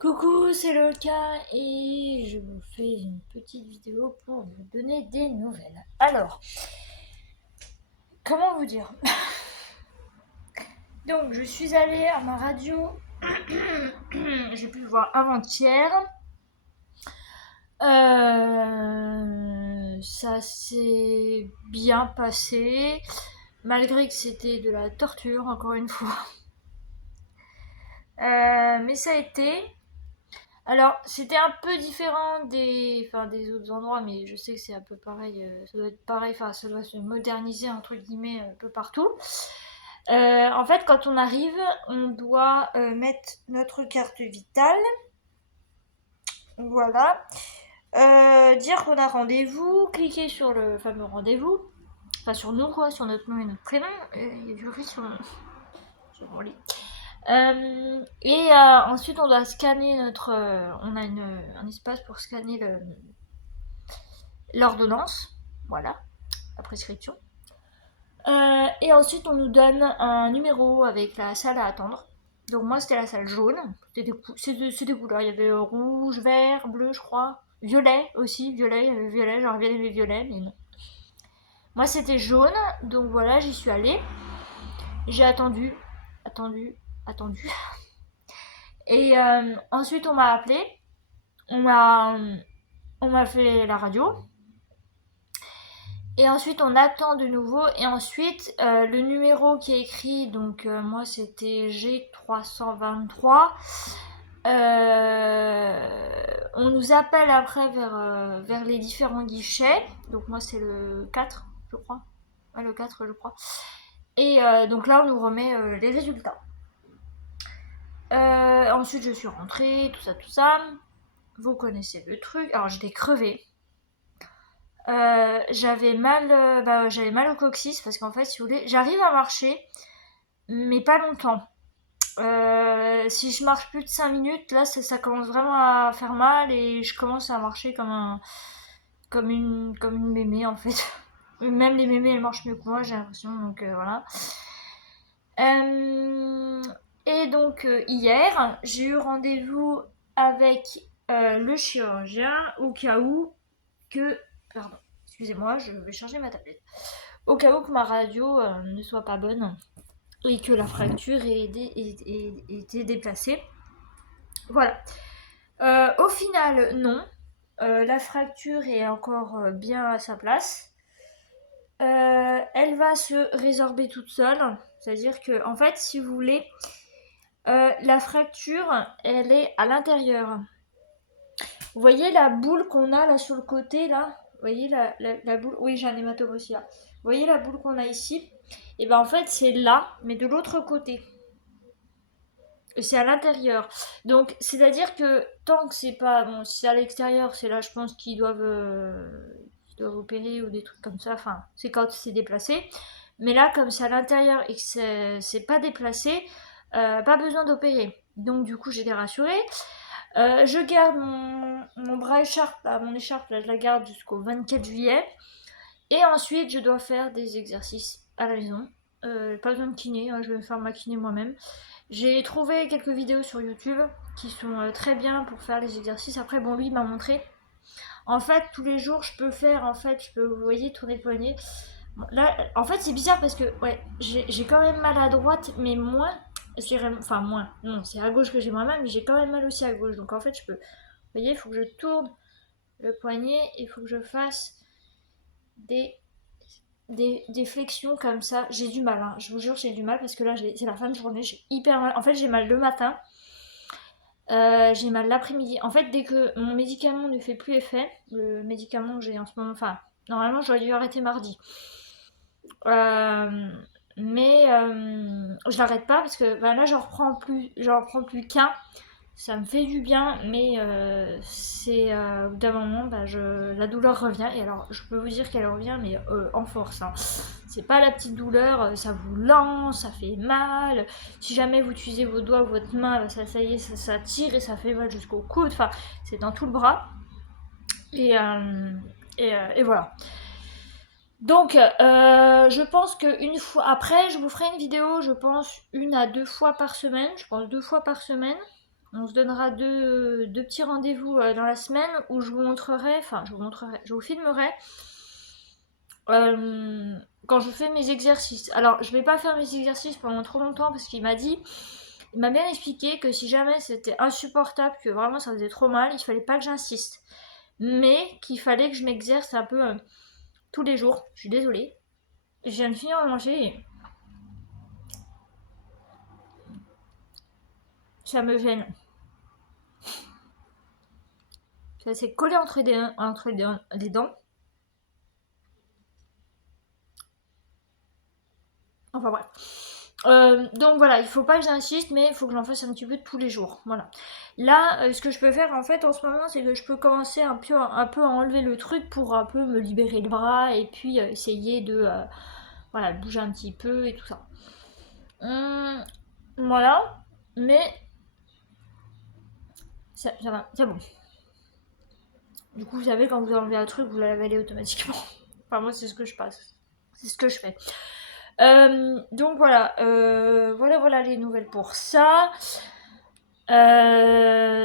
Coucou, c'est Loka et je vous fais une petite vidéo pour vous donner des nouvelles. Alors, comment vous dire? Donc, je suis allée à ma radio, j'ai pu le voir avant-hier. Ça s'est bien passé, malgré que c'était de la torture, encore une fois. Mais ça a été. Alors, c'était un peu différent des autres endroits, mais je sais que c'est un peu pareil. Ça doit être pareil, enfin, ça doit se moderniser, entre guillemets, un peu partout. En fait, quand on arrive, on doit mettre notre carte vitale. Voilà. Dire qu'on a rendez-vous, cliquer sur le fameux rendez-vous. Enfin, sur nous, quoi, sur notre nom et notre prénom. Il y a du riz sur mon lit. Ensuite, on doit scanner notre. On a un espace pour scanner l'ordonnance, voilà, la prescription. Et ensuite, on nous donne un numéro avec la salle à attendre. Donc moi, c'était la salle jaune. C'est des couleurs. Il y avait rouge, vert, bleu, je crois. Violet aussi, violet. J'aurais bien aimé violet, mais non. Moi, c'était jaune. Donc voilà, j'y suis allée. J'ai attendu, attendu. Et ensuite, on m'a appelé. On m'a, on m'a fait la radio. Et ensuite, on attend de nouveau. Et ensuite, le numéro qui est écrit, donc moi c'était G323. On nous appelle après vers les différents guichets. Donc moi c'est le 4, je crois. Ouais, le 4, je crois. Et donc là, on nous remet les résultats. Ensuite, je suis rentrée, tout ça, tout ça. Vous connaissez le truc. Alors, j'étais crevée. J'avais mal au coccyx parce qu'en fait, si vous voulez, j'arrive à marcher, mais pas longtemps. Si je marche plus de 5 minutes, là, ça commence vraiment à faire mal et je commence à marcher comme une mémé en fait. Même les mémés, elles marchent mieux que moi, j'ai l'impression, donc voilà. Euh, Hier, j'ai eu rendez-vous avec le chirurgien au cas où que... Pardon, excusez-moi, je vais charger ma tablette. Au cas où que ma radio ne soit pas bonne et que la fracture ait été déplacée. Voilà. Au final, non. La fracture est encore bien à sa place. Elle va se résorber toute seule. C'est-à-dire que, en fait, si vous voulez, la fracture, elle est à l'intérieur. Vous voyez la boule qu'on a là sur le côté, là? Vous voyez la boule? Oui, j'ai un hématome aussi là. Vous voyez la boule qu'on a ici? Et ben en fait, c'est là, mais de l'autre côté. C'est à l'intérieur. Donc, c'est-à-dire que tant que c'est pas. Bon, si c'est à l'extérieur, c'est là, je pense qu'ils doivent opérer ou des trucs comme ça. Enfin, c'est quand c'est déplacé. Mais là, comme c'est à l'intérieur et que c'est pas déplacé, pas besoin d'opérer. Donc, du coup, j'étais rassurée. Je garde mon bras écharpe, là, mon écharpe, là, je la garde jusqu'au 24 juillet. Et ensuite, je dois faire des exercices à la maison. Pas besoin de kiné, hein, je vais me faire ma kiné moi-même. J'ai trouvé quelques vidéos sur YouTube qui sont très bien pour faire les exercices. Après, bon, lui, il m'a montré. En fait, tous les jours, je peux faire, en fait, je peux, vous voyez, tourner le poignet. Bon, là, en fait, c'est bizarre parce que, ouais, j'ai quand même mal à droite, mais moins. Enfin, moins. Non, c'est à gauche que j'ai moins mal, mais j'ai quand même mal aussi à gauche. Donc, en fait, je peux. Vous voyez, il faut que je tourne le poignet, il faut que je fasse des des flexions comme ça. J'ai du mal, hein. Je vous jure, j'ai du mal parce que là, c'est la fin de journée, j'ai hyper mal. En fait, j'ai mal le matin, j'ai mal l'après-midi. En fait, dès que mon médicament ne fait plus effet, le médicament que j'ai en ce moment, enfin, normalement, j'aurais dû arrêter mardi. Euh, je l'arrête pas parce que bah, là, j'en reprends plus qu'un. Ça me fait du bien, mais c'est au bout d'un moment, bah, la douleur revient. Et alors, je peux vous dire qu'elle revient, mais en force, hein. C'est pas la petite douleur, ça vous lance, ça fait mal. Si jamais vous utilisez vos doigts ou votre main, bah, ça y est, ça tire et ça fait mal jusqu'au coude. Enfin, c'est dans tout le bras. Et, euh, et voilà. Donc, je pense qu'une fois. Après, je vous ferai une vidéo, je pense, 1 à 2 fois par semaine. Je pense 2 fois par semaine. On se donnera deux petits rendez-vous dans la semaine où je vous montrerai, enfin je vous filmerai euh, quand je fais mes exercices. Alors je vais pas faire mes exercices pendant trop longtemps parce qu'il m'a bien expliqué que si jamais c'était insupportable, que vraiment ça faisait trop mal, il fallait pas que j'insiste. Mais qu'il fallait que je m'exerce un peu tous les jours. Je suis désolée. Je viens de finir de manger et ça me gêne. Ça s'est collé les dents. Enfin bref. Donc voilà, il faut pas que j'insiste, mais il faut que j'en fasse un petit peu tous les jours. Voilà. Là, ce que je peux faire en fait en ce moment, c'est que je peux commencer un peu à enlever le truc pour un peu me libérer le bras et puis essayer de voilà, bouger un petit peu et tout ça. Voilà, mais ça va, c'est bon. Du coup, vous savez, quand vous enlevez un truc, vous l'avalez automatiquement. Enfin, moi, c'est ce que je passe. C'est ce que je fais. Donc voilà, voilà les nouvelles pour ça.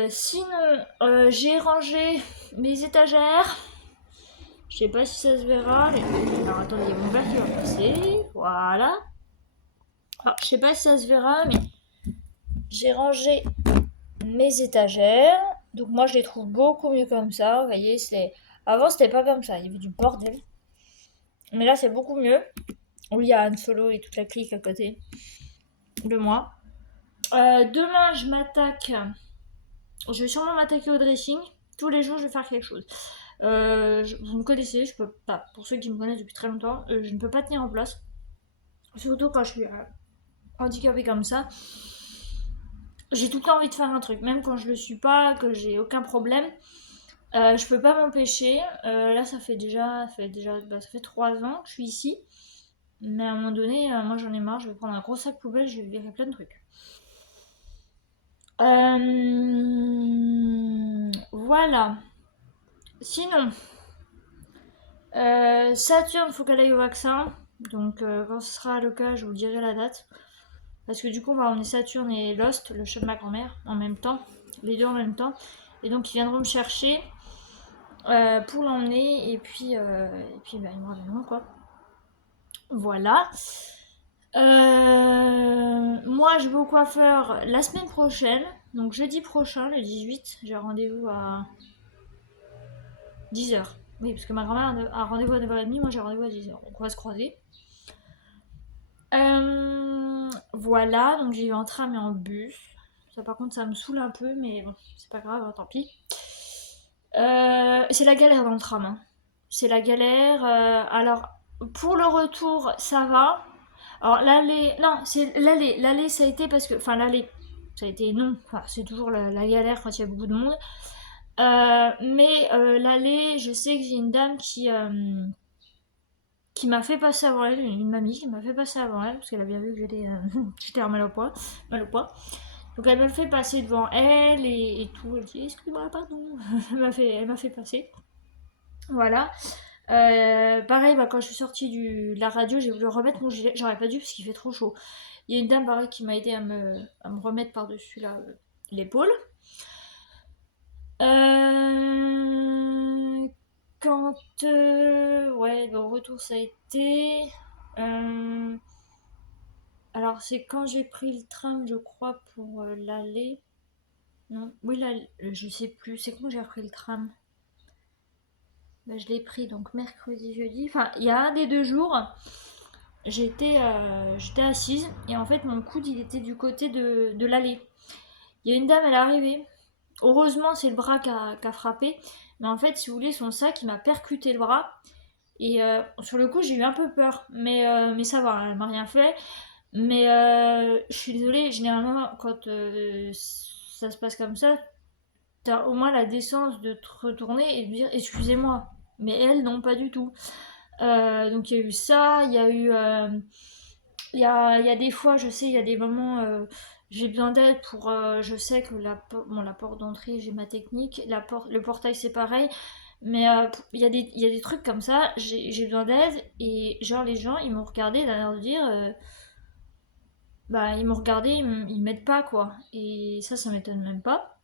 Sinon, j'ai rangé mes étagères. Je sais pas si ça se verra. Alors attendez, il y a mon verre qui va passer. Voilà. Alors, je sais pas si ça se verra, mais j'ai rangé mes étagères. Donc moi, je les trouve beaucoup mieux comme ça. Vous voyez, c'est avant c'était pas comme ça. Il y avait du bordel. Mais là, c'est beaucoup mieux. Oui, il y a Han Solo et toute la clique à côté de moi. Demain, je vais sûrement m'attaquer au dressing. Tous les jours, je vais faire quelque chose. Vous me connaissez, je peux pas. Pour ceux qui me connaissent depuis très longtemps, je ne peux pas tenir en place. Surtout quand je suis handicapée comme ça. J'ai tout le temps envie de faire un truc, même quand je le suis pas, que j'ai aucun problème. Je peux pas m'empêcher. Là, ça fait 3 ans que je suis ici. Mais à un moment donné, moi j'en ai marre. Je vais prendre un gros sac poubelle, je vais virer plein de trucs. Voilà. Sinon, Saturne, faut qu'elle aille au vaccin. Donc, quand ce sera le cas, je vous dirai la date. Parce que du coup, on va emmener Saturne et Lost, le chat de ma grand-mère, en même temps. Les deux en même temps. Et donc, ils viendront me chercher pour l'emmener. Et puis bah, ils me ramèneront, quoi. Voilà. Moi, je vais au coiffeur la semaine prochaine. Donc, jeudi prochain, le 18, j'ai rendez-vous à 10h. Oui, parce que ma grand-mère a rendez-vous à 9h30, moi j'ai rendez-vous à 10h. Donc on va se croiser. Voilà, donc j'y vais en tram et en bus. Ça par contre ça me saoule un peu, mais bon, c'est pas grave, hein, tant pis. C'est la galère dans le tram, hein. C'est la galère. Alors, pour le retour, ça va. Alors l'aller, non, c'est l'aller. L'aller, ça a été parce que, enfin l'aller, ça a été non. Enfin, c'est toujours la galère quand il y a beaucoup de monde. Mais l'aller, je sais que j'ai une dame qui m'a fait passer avant elle, une mamie qui m'a fait passer avant elle, parce qu'elle a bien vu que j'étais en mal au poids, mal au poids. Donc elle m'a fait passer devant elle et tout. Elle dit excuse-moi, pardon. Elle m'a fait passer. Voilà. Pareil, bah, quand je suis sortie de la radio, j'ai voulu remettre mon gilet. J'aurais pas dû parce qu'il fait trop chaud. Il y a une dame pareil qui m'a aidé à me remettre par-dessus l'épaule. Quand ouais, le retour ça a été. euh, alors c'est quand j'ai pris le tram, je crois, pour l'aller. Non, oui, là, je sais plus. C'est quand j'ai repris le tram. Bah, je l'ai pris donc mercredi, jeudi. Enfin, il y a un des 2 jours, j'étais assise et en fait mon coude il était du côté de l'allée. Il y a une dame, elle est arrivée. Heureusement, c'est le bras qui a frappé. Mais en fait, si vous voulez, son sac, il m'a percuté le bras. Et sur le coup, j'ai eu un peu peur. Mais ça va, elle m'a rien fait. Mais je suis désolée, généralement, quand ça se passe comme ça, t'as au moins la décence de te retourner et de dire excusez-moi. Mais elle, non, pas du tout. Donc il y a eu ça, il y a eu. Il y a des fois, je sais, il y a des moments, j'ai besoin d'aide pour. Je sais que la porte d'entrée, j'ai ma technique. Le portail, c'est pareil. Mais il y a des trucs comme ça, j'ai besoin d'aide. Et genre, les gens, ils m'ont regardé d'un air de dire bah ils m'ont regardé, ils m'aident pas quoi. Et ça m'étonne même pas.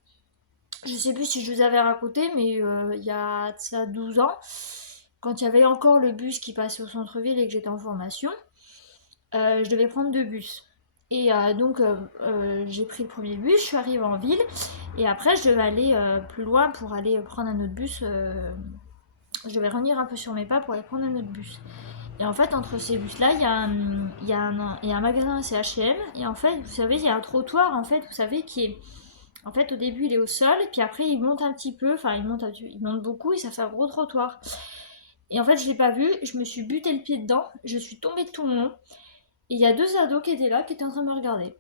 Je sais plus si je vous avais raconté, mais il y a de ça 12 ans, quand il y avait encore le bus qui passait au centre-ville et que j'étais en formation, je devais prendre deux bus. Et j'ai pris le premier bus, je suis arrivée en ville, et après je devais aller plus loin pour aller prendre un autre bus. Je devais revenir un peu sur mes pas pour aller prendre un autre bus. Et en fait, entre ces bus-là, il y a un magasin CHM. Et en fait, vous savez, il y a un trottoir, en fait, vous savez, qui est. En fait, au début, il est au sol, puis après, il monte un petit peu, enfin, il monte beaucoup, et ça fait un gros trottoir. Et en fait, je l'ai pas vu, je me suis buté le pied dedans, je suis tombée de tout le long, et il y a deux ados qui étaient là, qui étaient en train de me regarder.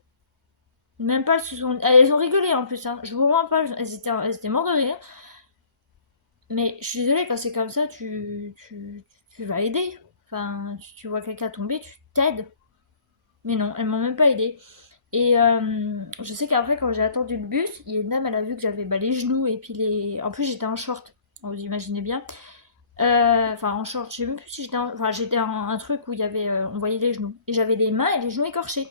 Même pas, elles ont rigolé en plus, hein. Je vous mens pas, elles étaient mortes de rire. Mais je suis désolée, quand c'est comme ça, tu vas aider. Enfin, tu vois quelqu'un tomber, tu t'aides. Mais non, elles m'ont même pas aidé. Et je sais qu'après, quand j'ai attendu le bus, il y a une dame, elle a vu que j'avais les genoux et puis les. En plus, j'étais en short, vous imaginez bien. Enfin, en short, je sais même plus si j'étais en. Enfin, j'étais en un truc où il y avait. On voyait les genoux. Et j'avais les mains et les genoux écorchés.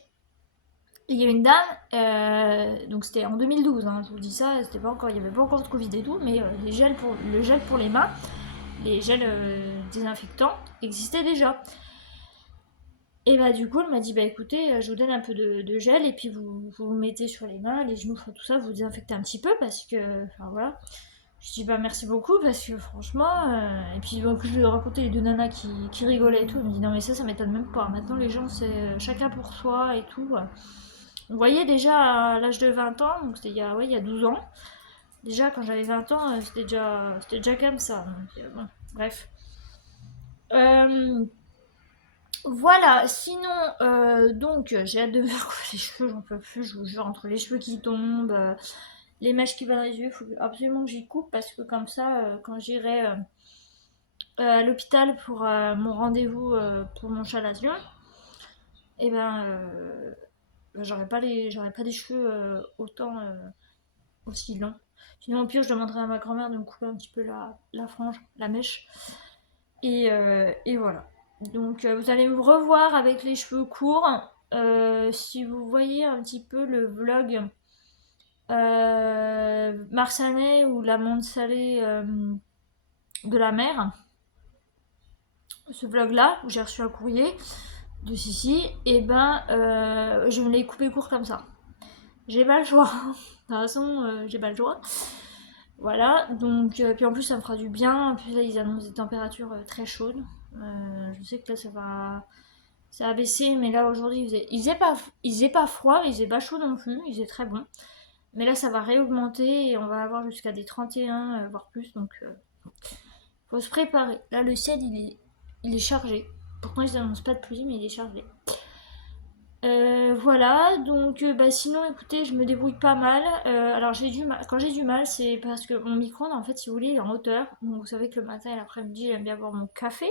Et il y a une dame, donc c'était en 2012, hein, je vous dis ça, c'était pas encore, il n'y avait pas encore de Covid et tout, mais le gel pour les mains, les gels désinfectants existaient déjà. Et bah du coup elle m'a dit bah écoutez je vous donne un peu de gel et puis vous mettez sur les mains, les genoux, tout ça, vous désinfectez un petit peu parce que enfin voilà. Je dis bah merci beaucoup parce que franchement et puis donc je lui ai raconté les deux nanas qui rigolaient et tout, elle me dit non mais ça m'étonne même pas. Maintenant les gens c'est chacun pour soi et tout. On voyait déjà à l'âge de 20 ans, donc c'était ouais, il y a 12 ans. Déjà quand j'avais 20 ans, c'était déjà comme ça. Donc, bon, bref. Euh, voilà, sinon, donc j'ai hâte de me couper les cheveux, j'en peux plus, je vous jure, entre les cheveux qui tombent, les mèches qui vont dans les yeux, il faut absolument que j'y coupe parce que comme ça, quand j'irai à l'hôpital pour mon rendez-vous pour mon chalation, et ben j'aurais pas des cheveux autant aussi longs. Sinon, au pire, je demanderai à ma grand-mère de me couper un petit peu la frange, la mèche. Et voilà. Donc vous allez me revoir avec les cheveux courts. Si vous voyez un petit peu le vlog Marsanais ou la menthe salée de la mer, ce vlog là où j'ai reçu un courrier de Sissi, et ben je me l'ai coupé court comme ça. J'ai pas le choix. De toute façon, j'ai pas le choix. Voilà, donc, puis en plus ça me fera du bien. En plus là ils annoncent des températures très chaudes. Je sais que là ça a baissé, mais là aujourd'hui il faisait pas froid, mais il faisait pas chaud non plus, il faisait très bon. Mais là ça va réaugmenter et on va avoir jusqu'à des 31, voire plus, donc faut se préparer. Là le ciel il est chargé. Pourtant ils annoncent pas de pluie, mais il est chargé. Voilà, donc bah, sinon écoutez, je me débrouille pas mal. Alors quand j'ai du mal, c'est parce que mon micro-ondes, en fait, si vous voulez, il est en hauteur. Donc vous savez que le matin et l'après-midi, j'aime bien boire mon café.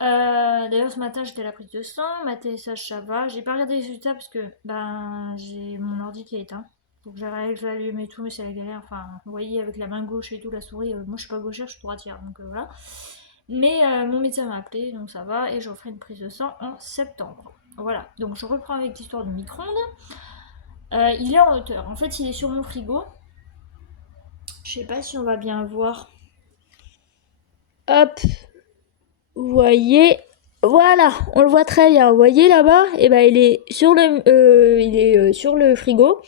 D'ailleurs, ce matin, j'étais à la prise de sang, ma TSH, ça va. J'ai pas regardé les résultats parce que ben j'ai mon ordi qui est éteint. Donc j'arrive, je l'allume et tout, mais c'est la galère. Enfin, vous voyez, avec la main gauche et tout, la souris, moi je suis pas gauchère, je suis droitière, donc voilà. Mais mon médecin m'a appelé, donc ça va, et je referai une prise de sang en septembre. Voilà, donc je reprends avec l'histoire du micro-ondes. Il est en hauteur, en fait il est sur mon frigo. Je sais pas si on va bien voir. Hop, vous voyez, voilà, on le voit très bien. Vous voyez là-bas, et ben il est sur le frigo.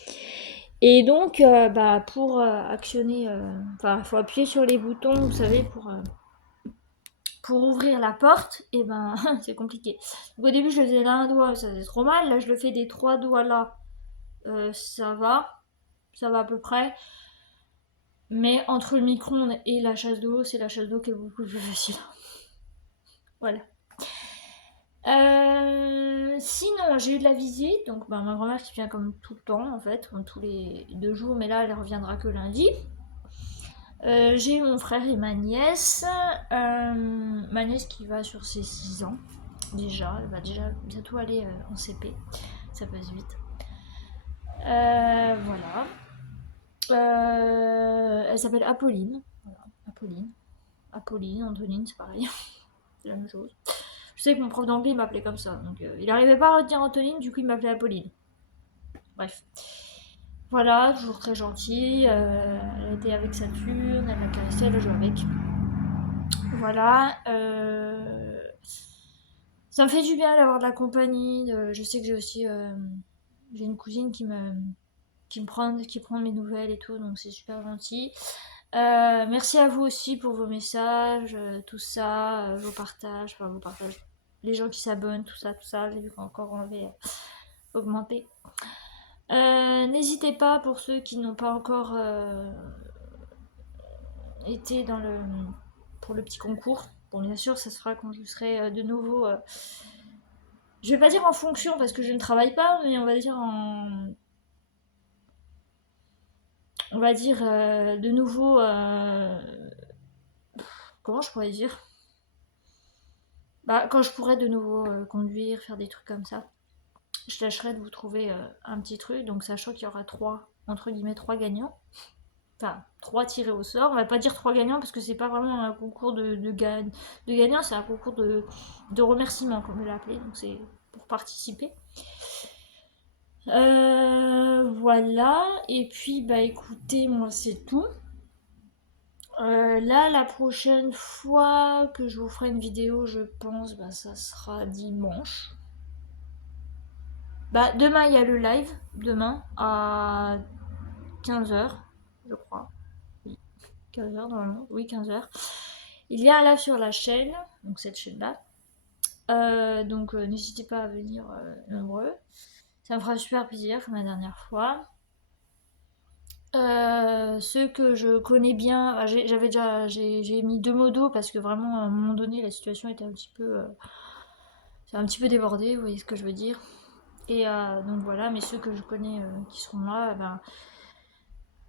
Et donc, bah, pour actionner, enfin, il faut appuyer sur les boutons, vous savez, pour ouvrir la porte, et ben c'est compliqué. Donc, au début, je le faisais d'un doigt, ça faisait trop mal. Là, je le fais des trois doigts là, ça va à peu près. Mais entre le micro-ondes et la chasse d'eau, c'est la chasse d'eau qui est beaucoup plus facile. Voilà. Sinon, j'ai eu de la visite, donc bah, ma grand-mère qui vient comme tout le temps, en fait, comme tous les 2 jours, mais là, elle reviendra que lundi. J'ai eu mon frère et ma nièce qui va sur ses 6 ans, déjà, elle va déjà bientôt aller en CP, ça passe vite. Voilà. Elle s'appelle Apolline. Voilà, Apolline. Apolline, Antonine, c'est pareil. C'est la même chose. Je sais que mon prof d'anglais m'appelait comme ça, donc il n'arrivait pas à retenir Antonine, du coup il m'appelait Apolline. Bref. Voilà, toujours très gentille. Elle était avec Saturne, elle m'a caressé, elle a joué avec. Voilà. Ça me fait du bien d'avoir de la compagnie. Je sais que j'ai aussi j'ai une cousine qui prend mes nouvelles et tout, donc c'est super gentil. Merci à vous aussi pour vos messages, tout ça, vos partages, les gens qui s'abonnent, tout ça, j'ai vu qu'encore augmenté. N'hésitez pas pour ceux qui n'ont pas encore été pour le petit concours. Bon, bien sûr, ça se fera quand je serai de nouveau. Je vais pas dire en fonction parce que je ne travaille pas, mais on va dire on va dire de nouveau. Comment je pourrais dire? Bah, quand je pourrais de nouveau conduire, faire des trucs comme ça, je tâcherai de vous trouver un petit truc. Donc, sachant qu'il y aura entre guillemets, trois gagnants. Enfin, trois tirés au sort. On va pas dire trois gagnants parce que c'est pas vraiment un concours de gagnants, c'est un concours de remerciements, comme je l'ai appelé. Donc, c'est pour participer. Voilà. Et puis, bah écoutez, moi, c'est tout. Là, la prochaine fois que je vous ferai une vidéo, je pense, bah, ça sera dimanche. Bah, demain, il y a le live. Demain, à 15h, je crois. Oui, 15h normalement. Oui, 15h. Il y a un live sur la chaîne, donc cette chaîne-là. Donc, n'hésitez pas à venir nombreux. Ça me fera super plaisir, comme la dernière fois. Ceux que je connais bien, bah, j'ai mis deux modos parce que vraiment à un moment donné la situation était c'est un petit peu débordé, vous voyez ce que je veux dire. Et donc voilà, mais ceux que je connais qui seront là, ben,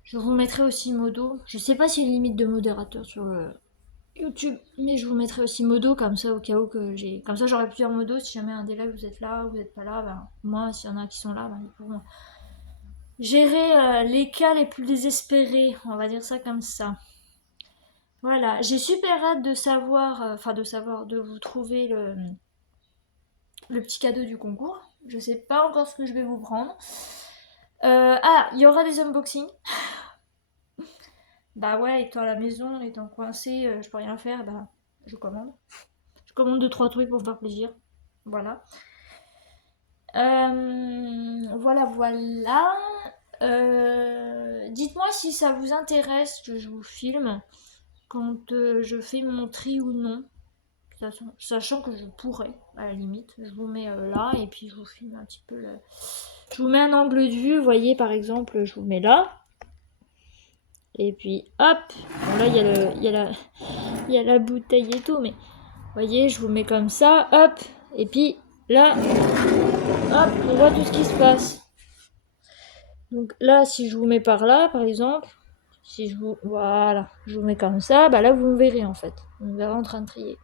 je vous mettrai aussi modo. Je sais pas s'il y a une limite de modérateur sur YouTube, mais je vous mettrai aussi modo comme ça au cas où comme ça j'aurai plusieurs modos. Si jamais un des lives vous êtes là ou vous n'êtes pas là, ben, moi s'il y en a qui sont là, ben, ils pourront gérer les cas les plus désespérés, on va dire ça comme ça. Voilà, j'ai super hâte de savoir, de vous trouver le petit cadeau du concours. Je sais pas encore ce que je vais vous prendre. Il y aura des unboxings. Bah ouais, étant à la maison, étant coincée, je peux rien faire, bah je commande. Je commande 2-3 trucs pour faire plaisir. Voilà. Voilà. Dites-moi si ça vous intéresse que je vous filme quand je fais mon tri ou non. Sachant que je pourrais, à la limite. Je vous mets là et puis je vous filme un petit peu Je vous mets un angle de vue, vous voyez par exemple, je vous mets là. Et puis hop, bon, là il y a la bouteille et tout, mais vous voyez, je vous mets comme ça, hop, et puis là, hop, on voit tout ce qui se passe. Donc là, si je vous mets par là, par exemple, voilà, je vous mets comme ça, bah là vous me verrez en fait, vous me verrez en train de trier.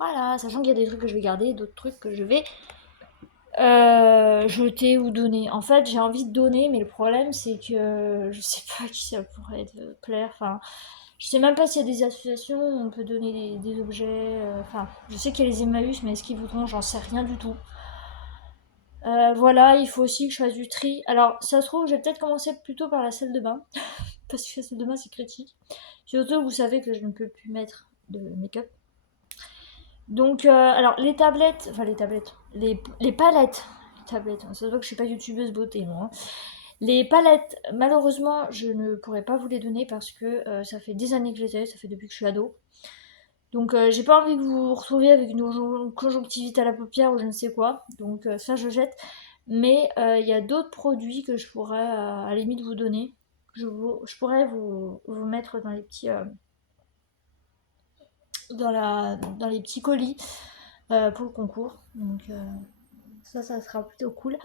Voilà, sachant qu'il y a des trucs que je vais garder, d'autres trucs que je vais jeter ou donner. En fait, j'ai envie de donner, mais le problème c'est que je sais pas à qui ça pourrait plaire. Enfin, je sais même pas s'il y a des associations où on peut donner des objets. Enfin, je sais qu'il y a les Emmaüs, mais est-ce qu'ils voudront? J'en sais rien du tout. Voilà, il faut aussi que je fasse du tri. Alors, ça se trouve, je vais peut-être commencer plutôt par la salle de bain, parce que la salle de bain c'est critique. Surtout, vous savez que je ne peux plus mettre de make-up. Donc, alors les tablettes, les palettes, les tablettes, ça se voit que je suis pas youtubeuse beauté, moi. Les palettes, malheureusement, je ne pourrais pas vous les donner parce que ça fait des années que je les ai, ça fait depuis que je suis ado. Donc, j'ai pas envie que vous vous retrouviez avec une conjonctivite à la paupière ou je ne sais quoi. Donc, ça, je jette. Mais il y a d'autres produits que je pourrais à la limite vous donner. Je pourrais vous mettre dans les petits. Dans les petits colis pour le concours. Donc ça sera plutôt cool.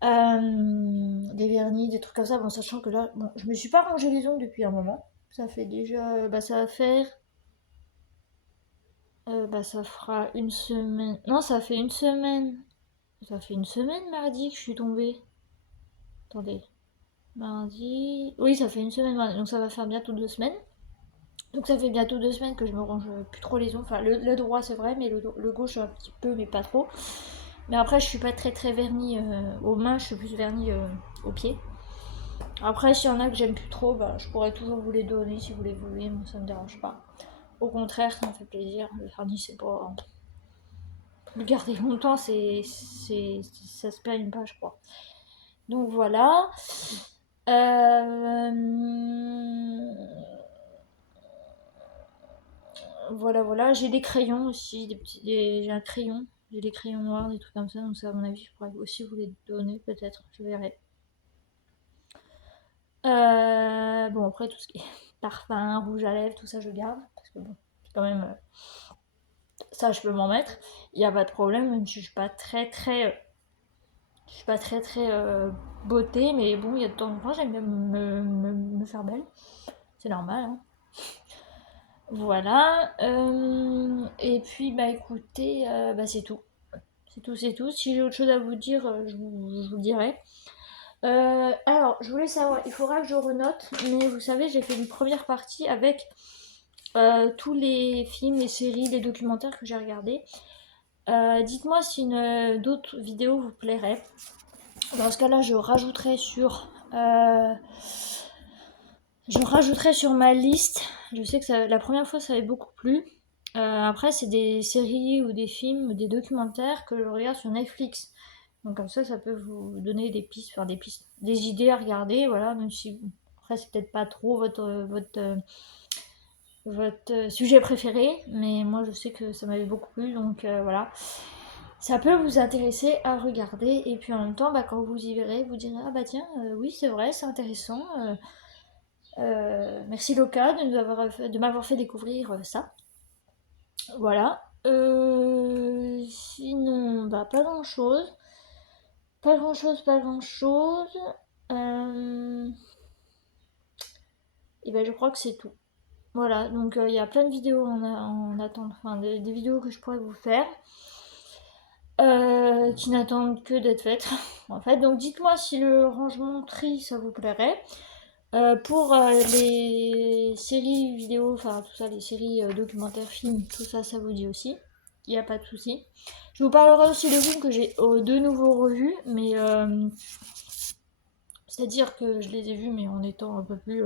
Des vernis, des trucs comme ça. Bon, sachant que là, bon, je me suis pas rangé les ongles depuis un moment. Ça fait déjà, bah ça va faire, bah ça fera une semaine. Non, ça fait une semaine. Ça fait une semaine mardi que je suis tombée. Attendez, mardi. Oui, ça fait une semaine mardi. Donc ça va faire bientôt 2 semaines. Donc ça fait bientôt 2 semaines que je me range plus trop les ongles. Enfin le droit c'est vrai, mais le gauche un petit peu, mais pas trop. Mais après je suis pas très très vernis aux mains, je suis plus vernis aux pieds. Après s'il y en a que j'aime plus trop, bah, je pourrais toujours vous les donner si vous les voulez, moi ça me dérange pas. Au contraire, ça me fait plaisir. Le vernis c'est pas... Le garder longtemps, ça se périme pas je crois. Donc voilà. Euh... Voilà, voilà. J'ai des crayons aussi, j'ai un crayon, j'ai des crayons noirs, des trucs comme ça. Donc ça, à mon avis, je pourrais aussi vous les donner, peut-être. Je verrai. Bon, après, tout ce qui est parfum, rouge à lèvres, tout ça, je garde. Parce que bon, c'est quand même... ça, je peux m'en mettre. Il n'y a pas de problème, même si je suis pas très, très... je suis pas très, très beauté. Mais bon, il y a de temps en temps, j'aime bien me faire belle. C'est normal, hein. Voilà. Et puis, bah écoutez, bah, c'est tout. C'est tout, c'est tout. Si j'ai autre chose à vous dire, je vous le dirai. Alors, je voulais savoir, il faudra que je renote, mais vous savez, j'ai fait une première partie avec tous les films, les séries, les documentaires que j'ai regardés. Dites-moi si d'autres vidéos vous plairaient. Dans ce cas-là, je rajouterai sur ma liste. Je sais que la première fois, ça avait beaucoup plu. Après, c'est des séries ou des films ou des documentaires que je regarde sur Netflix. Donc comme ça peut vous donner des pistes, enfin des pistes, des idées à regarder, voilà, même si après c'est peut-être pas trop votre sujet préféré, mais moi je sais que ça m'avait beaucoup plu, donc voilà. Ça peut vous intéresser à regarder, et puis en même temps, bah, quand vous y verrez, vous direz ah bah tiens, oui c'est vrai, c'est intéressant. Merci Loka de m'avoir fait découvrir ça. Voilà. Sinon, bah pas grand chose. Pas grand chose, pas grand chose. Et ben je crois que c'est tout. Voilà, donc il y a plein de vidéos en attente, enfin des vidéos que je pourrais vous faire, qui n'attendent que d'être faites, en fait. Donc dites-moi si le rangement tri ça vous plairait. Pour les séries vidéos, enfin tout ça, les séries documentaires, films, tout ça, ça vous dit aussi. Il n'y a pas de souci. Je vous parlerai aussi de films que j'ai de nouveau revus, mais c'est-à-dire que je les ai vus, mais en étant un peu plus,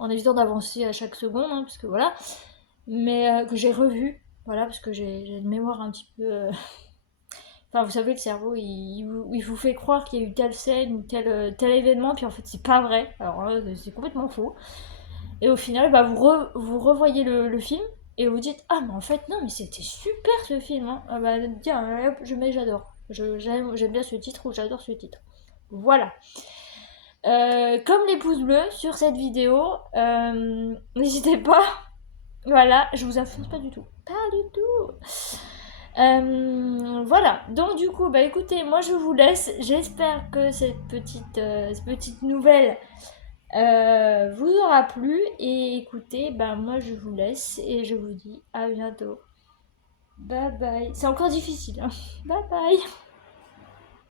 en évitant d'avancer à chaque seconde, hein, parce que voilà. Mais que j'ai revus, voilà, parce que j'ai une mémoire un petit peu. Enfin, vous savez, le cerveau, il vous fait croire qu'il y a eu telle scène ou tel événement, puis en fait, c'est pas vrai. Alors là, c'est complètement faux. Et au final, bah, vous revoyez le film et vous dites ah, mais en fait, non, mais c'était super ce film. Hein. Ah bah, tiens, hop, je mets j'adore. J'aime bien ce titre ou j'adore ce titre. Voilà. Comme les pouces bleus sur cette vidéo, n'hésitez pas. Voilà, je vous influence pas du tout. Pas du tout. Voilà, donc du coup, bah écoutez, moi je vous laisse. J'espère que cette petite nouvelle vous aura plu. Et écoutez, bah moi je vous laisse et je vous dis à bientôt. Bye bye. C'est encore difficile, hein. Bye bye.